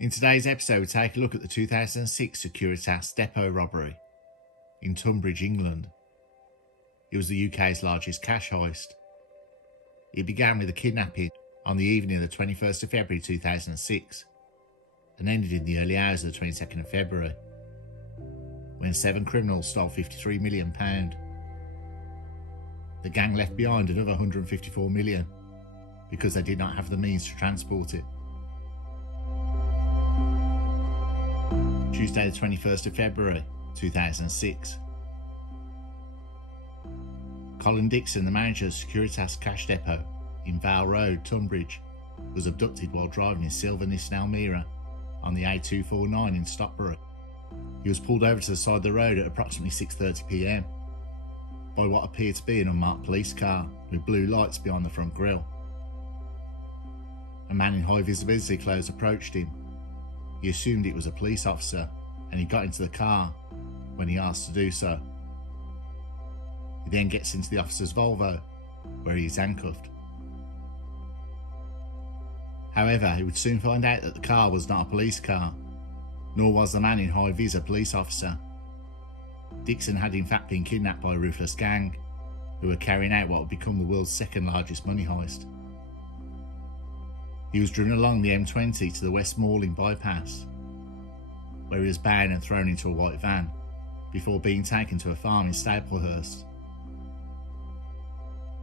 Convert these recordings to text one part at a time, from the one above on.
In today's episode, we take a look at the 2006 Securitas Depot robbery in Tonbridge, England. It was the UK's largest cash heist. It began with a kidnapping on the evening of the 21st of February 2006 and ended in the early hours of the 22nd of February, when 7 criminals stole £53 million. The gang left behind another £154 million because they did not have the means to transport it. Tuesday the 21st of February 2006. Colin Dixon, the manager of Securitas Cash Depot in Vale Road, Tonbridge, was abducted while driving his silver Nissan Almera on the A249 in Southborough. He was pulled over to the side of the road at approximately 6:30 p.m. by what appeared to be an unmarked police car with blue lights behind the front grille. A man in high visibility clothes approached him. He assumed it was a police officer and he got into the car when he asked to do so. He then gets into the officer's Volvo, where he is handcuffed. However, he would soon find out that the car was not a police car, nor was the man in high vis a police officer. Dixon had in fact been kidnapped by a ruthless gang who were carrying out what would become the world's second largest money heist. He was driven along the M20 to the Westmoreland bypass, where he was bound and thrown into a white van before being taken to a farm in Staplehurst.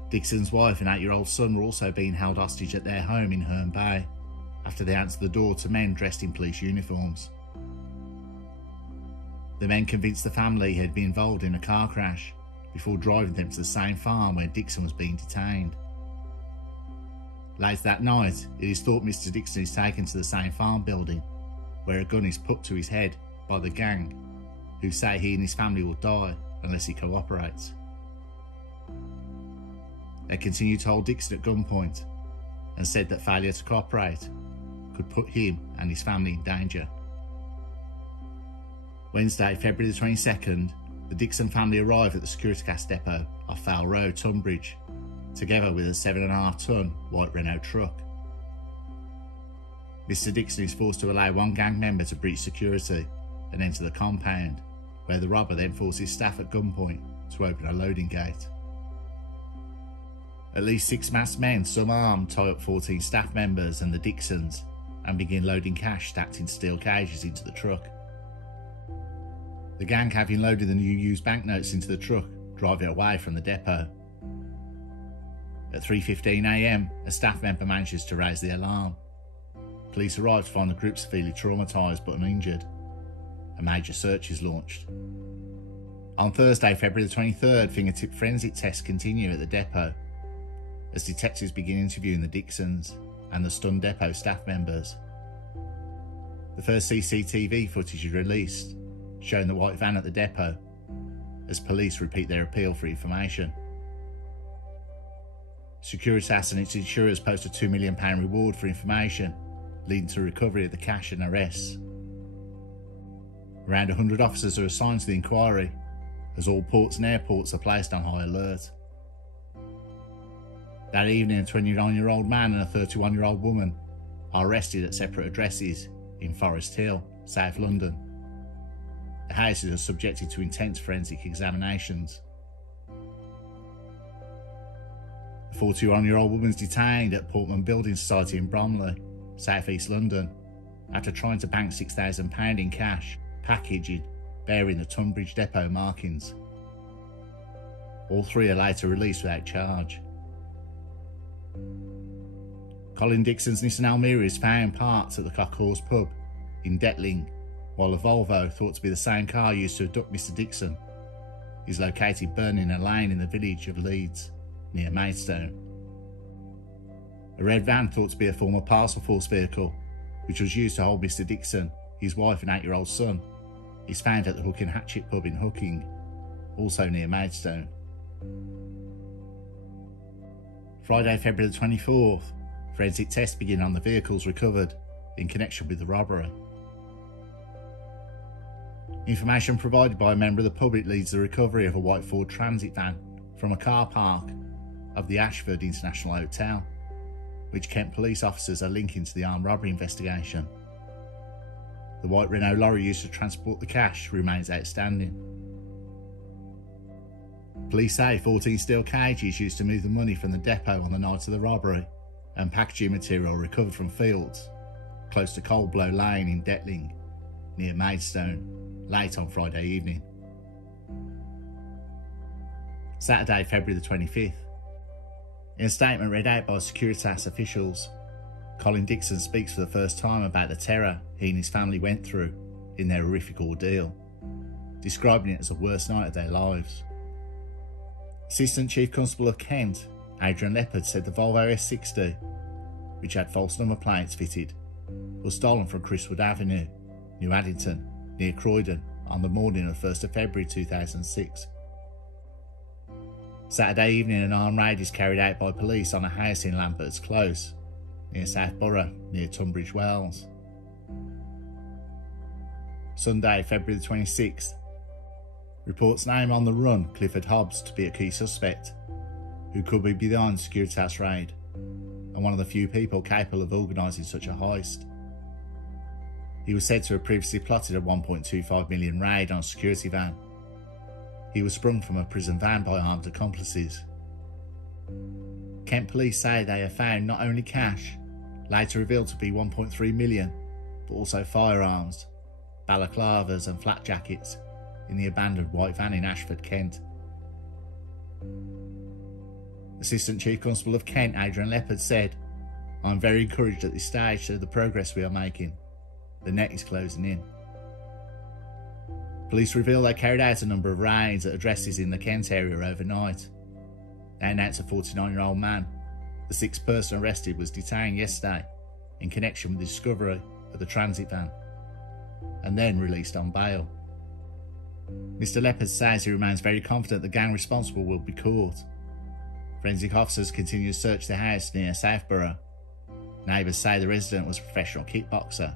Dixon's wife and 8-year-old son were also being held hostage at their home in Herne Bay after they answered the door to men dressed in police uniforms. The men convinced the family he had been involved in a car crash before driving them to the same farm where Dixon was being detained. Later that night, it is thought Mr. Dixon is taken to the same farm building, where a gun is put to his head by the gang, who say he and his family will die unless he cooperates. They continue to hold Dixon at gunpoint and said that failure to cooperate could put him and his family in danger. Wednesday, February the 22nd, the Dixon family arrived at the Securitas Depot off Vale Road, Tonbridge, together with a 7.5-ton white Renault truck. Mr. Dixon is forced to allow one gang member to breach security and enter the compound, where the robber then forces staff at gunpoint to open a loading gate. At least 6 masked men, some armed, tie up 14 staff members and the Dixons and begin loading cash stacked in steel cages into the truck. The gang, having loaded the unused banknotes into the truck, drive it away from the depot. At 3:15 a.m, a staff member manages to raise the alarm. Police arrive to find the group severely traumatised but uninjured. A major search is launched. On Thursday, February the 23rd, fingertip forensic tests continue at the depot as detectives begin interviewing the Dixons and the stunned depot staff members. The first CCTV footage is released, showing the white van at the depot as police repeat their appeal for information. Securitas and its insurers post a £2 million reward for information, leading to recovery of the cash and arrests. Around 100 officers are assigned to the inquiry, as all ports and airports are placed on high alert. That evening, a 29-year-old man and a 31-year-old woman are arrested at separate addresses in Forest Hill, South London. The houses are subjected to intense forensic examinations. The 41-year-old woman is detained at Portman Building Society in Bromley, South East London, after trying to bank £6,000 in cash, packaging bearing the Tonbridge depot markings. All 3 are later released without charge. Colin Dixon's Nissan Almera is found parked at the Cock Horse pub in Detling, while a Volvo, thought to be the same car used to abduct Mr. Dixon, is located burning in a lane in the village of Leeds, near Maidstone. A red van, thought to be a former parcel force vehicle, which was used to hold Mr. Dixon, his wife and 8-year-old son, is found at the Hook and Hatchet pub in Hooking, also near Maidstone. Friday, February the 24th, forensic tests begin on the vehicles recovered in connection with the robbery. Information provided by a member of the public leads to the recovery of a white Ford Transit van from a car park of the Ashford International Hotel, which Kent police officers are linking to the armed robbery investigation. The white Renault lorry used to transport the cash remains outstanding. Police say 14 steel cages used to move the money from the depot on the night of the robbery, and packaging material recovered from fields close to Coldblow Lane in Detling, near Maidstone, late on Friday evening. Saturday, February the 25th. In a statement read out by Securitas officials, Colin Dixon speaks for the first time about the terror he and his family went through in their horrific ordeal, describing it as the worst night of their lives. Assistant Chief Constable of Kent, Adrian Leppard, said the Volvo S60, which had false number plates fitted, was stolen from Chriswood Avenue, New Addington, near Croydon, on the morning of 1st of February 2006. Saturday evening, an armed raid is carried out by police on a house in Lambert's Close, near Southborough, near Tonbridge Wells. Sunday, February the 26th. Reports name on the run Clifford Hobbs to be a key suspect, who could be behind Securitas raid, and one of the few people capable of organising such a heist. He was said to have previously plotted a £1.25 million raid on a security van. He was sprung from a prison van by armed accomplices. Kent police say they have found not only cash, later revealed to be 1.3 million, but also firearms, balaclavas and flak jackets in the abandoned white van in Ashford, Kent. Assistant Chief Constable of Kent, Adrian Leppard, said, "I'm very encouraged at this stage to the progress we are making. The net is closing in." Police reveal they carried out a number of raids at addresses in the Kent area overnight. They announced a 49-year-old man, the sixth person arrested, was detained yesterday in connection with the discovery of the transit van, and then released on bail. Mr. Leppard says he remains very confident the gang responsible will be caught. Forensic officers continue to search the house near Southborough. Neighbours say the resident was a professional kickboxer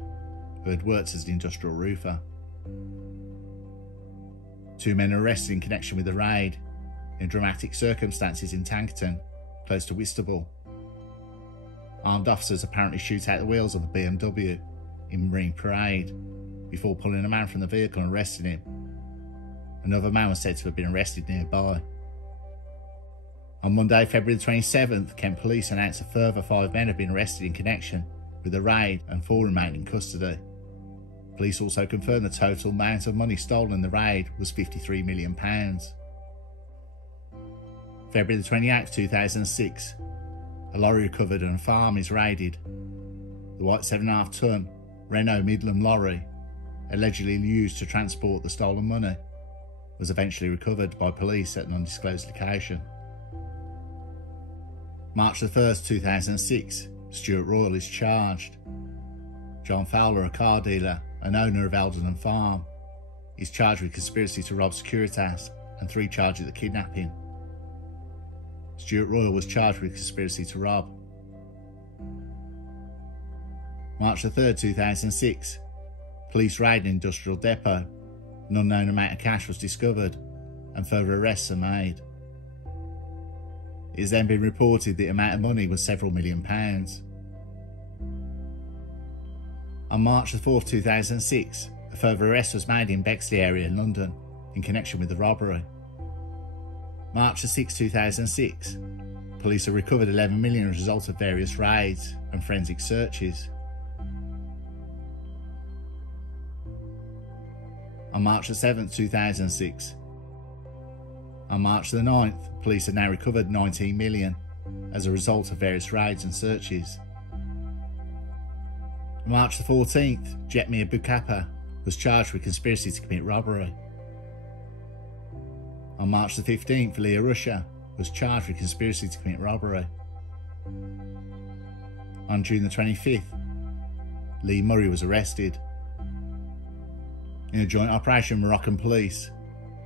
who had worked as an industrial roofer. 2 men are arrested in connection with the raid in dramatic circumstances in Tankerton, close to Whitstable. Armed officers apparently shoot out the wheels of a BMW in Marine Parade before pulling a man from the vehicle and arresting him. Another man was said to have been arrested nearby. On Monday, February 27th, Kent Police announced a further 5 men have been arrested in connection with the raid and 4 remain in custody. Police also confirmed the total amount of money stolen in the raid was £53 million. February 28th, 2006, a lorry recovered and a farm is raided. The white 7.5 tonne Renault Midland lorry, allegedly used to transport the stolen money, was eventually recovered by police at an undisclosed location. March 1st, 2006, Stuart Royal is charged. John Fowler, a car dealer and owner of Eldon Farm, is charged with conspiracy to rob Securitas and 3 charges of kidnapping. Stuart Royal was charged with conspiracy to rob. March 3rd, 2006, police raid an industrial depot. An unknown amount of cash was discovered and further arrests are made. It has then been reported the amount of money was several £million. On March 4th, 2006, a further arrest was made in Bexley area in London in connection with the robbery. March 6, 2006, police have recovered 11 million as a result of various raids and forensic searches. On March 7th, 2006. On March 9th, police have now recovered 19 million as a result of various raids and searches. On March 14th, Jetmir Bukapa was charged with conspiracy to commit robbery. On March 15th, Leah Russia was charged with conspiracy to commit robbery. On June 25th, Lee Murray was arrested. In a joint operation with Moroccan police,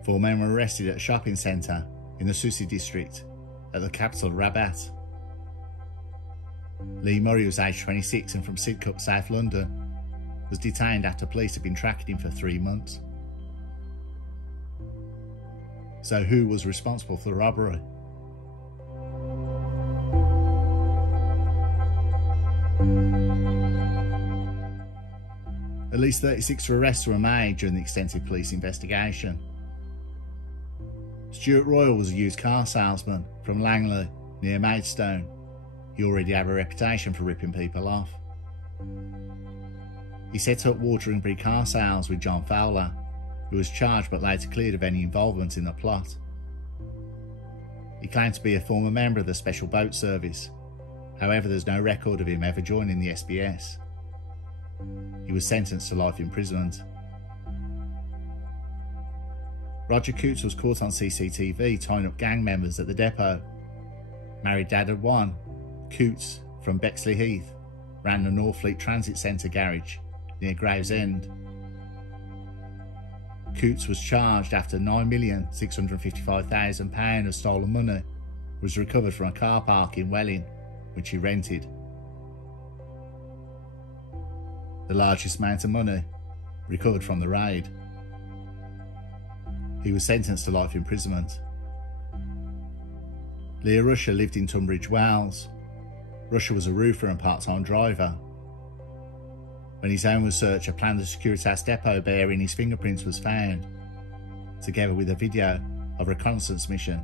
4 men were arrested at a shopping centre in the Sousse district at the capital Rabat. Lee Murray was aged 26 and from Sidcup, South London, was detained after police had been tracking him for 3 months. So who was responsible for the robbery? At least 36 arrests were made during the extensive police investigation. Stuart Royal was a used car salesman from Langley, near Maidstone. He already had a reputation for ripping people off. He set up Waterbury car sales with John Fowler, who was charged but later cleared of any involvement in the plot. He claimed to be a former member of the Special Boat Service. However, there's no record of him ever joining the SBS. He was sentenced to life imprisonment. Roger Coots was caught on CCTV tying up gang members at the depot. Married dad of one, Coots, from Bexley Heath, ran the Northfleet Transit Centre garage near Gravesend. Coots was charged after £9,655,000 of stolen money was recovered from a car park in Welling, which he rented. The largest amount of money recovered from the raid. He was sentenced to life imprisonment. Leah Rusher lived in Tonbridge, Wales. Rusher was a roofer and part-time driver. When his home was searched, a plan of the Securitas Depot bearing his fingerprints was found, together with a video of a reconnaissance mission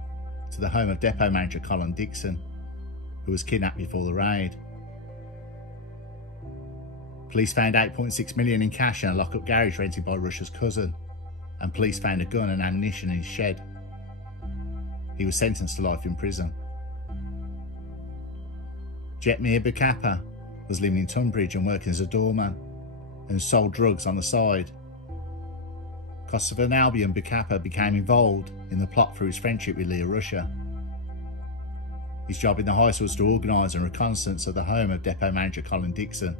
to the home of depot manager Colin Dixon, who was kidnapped before the raid. Police found $8.6 million in cash in a lock-up garage rented by Rusher's cousin, and police found a gun and ammunition in his shed. He was sentenced to life in prison. Jetmir Bukapa was living in Tonbridge and working as a doorman, and sold drugs on the side. Kosovo and Albion Bukapa became involved in the plot through his friendship with Leah Rusher. His job in the heist was to organise a reconnaissance of the home of depot manager Colin Dixon.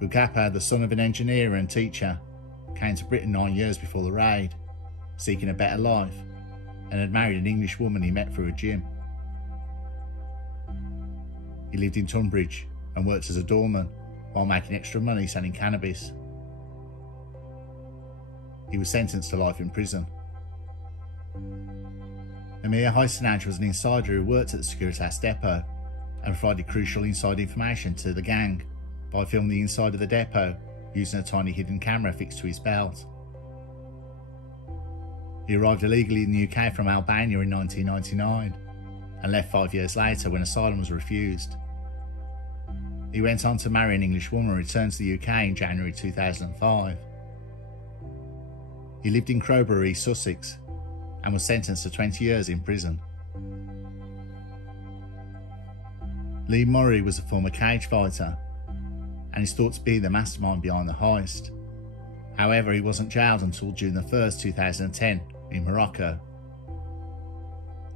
Bukapa, the son of an engineer and teacher, came to Britain 9 years before the raid, seeking a better life, and had married an English woman he met through a gym. He lived in Tonbridge and worked as a doorman while making extra money selling cannabis. He was sentenced to life in prison. Amir Heisenaj was an insider who worked at the Securitas Depot and provided crucial inside information to the gang by filming the inside of the depot using a tiny hidden camera fixed to his belt. He arrived illegally in the UK from Albania in 1999 and left 5 years later when asylum was refused. He went on to marry an English woman and returned to the UK in January 2005. He lived in Crowborough, East Sussex, and was sentenced to 20 years in prison. Lee Murray was a former cage fighter and is thought to be the mastermind behind the heist. However, he wasn't jailed until June 1st, 2010 in Morocco.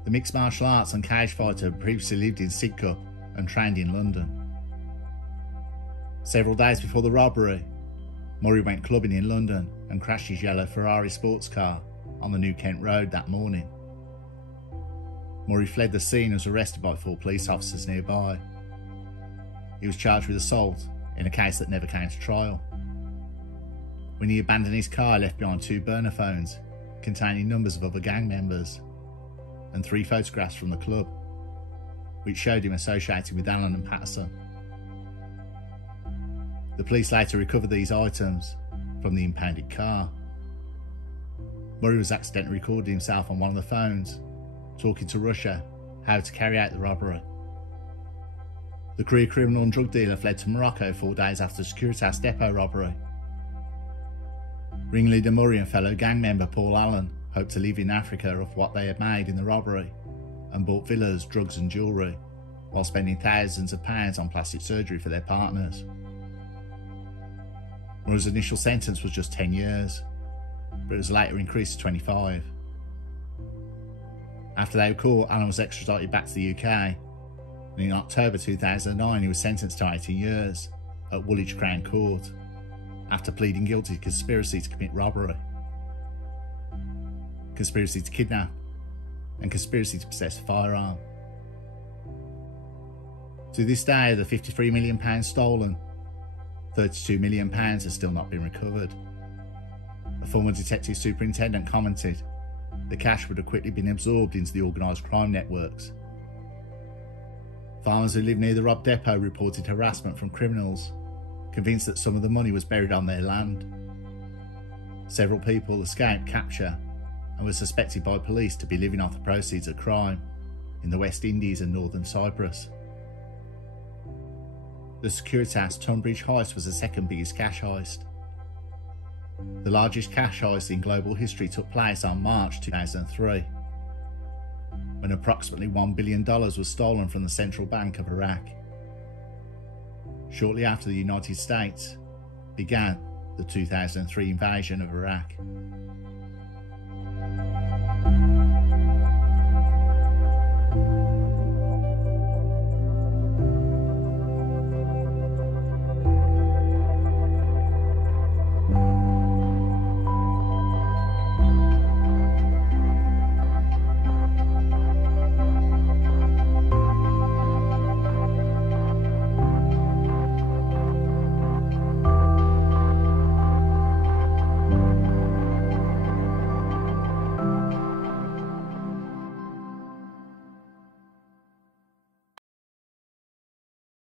The mixed martial arts and cage fighter previously lived in Sidcup and trained in London. Several days before the robbery, Murray went clubbing in London and crashed his yellow Ferrari sports car on the New Kent Road that morning. Murray fled the scene and was arrested by 4 police officers nearby. He was charged with assault in a case that never came to trial. When he abandoned his car, he left behind 2 burner phones containing numbers of other gang members and 3 photographs from the club, which showed him associated with Allen and Patterson. The police later recovered these items from the impounded car. Murray was accidentally recording himself on one of the phones, talking to Russia how to carry out the robbery. The career criminal and drug dealer fled to Morocco 4 days after the Securitas Depot robbery. Ringleader Murray and fellow gang member Paul Allen hoped to live in Africa off what they had made in the robbery and bought villas, drugs and jewellery, while spending thousands of pounds on plastic surgery for their partners. Murray's initial sentence was just 10 years, but it was later increased to 25. After they were caught, Allen was extradited back to the UK, and in October 2009 he was sentenced to 18 years at Woolwich Crown Court, after pleading guilty to conspiracy to commit robbery, conspiracy to kidnap, and conspiracy to possess a firearm. To this day, the £53 million stolen, £32 million has still not been recovered. A former detective superintendent commented the cash would have quickly been absorbed into the organised crime networks. Farmers who live near the robbed depot reported harassment from criminals, convinced that some of the money was buried on their land. Several people escaped capture and were suspected by police to be living off the proceeds of crime in the West Indies and northern Cyprus. The Securitas Tonbridge heist was the second biggest cash heist. The largest cash heist in global history took place on March 2003, when approximately $1 billion was stolen from the Central Bank of Iraq. Shortly after the United States began the 2003 invasion of Iraq.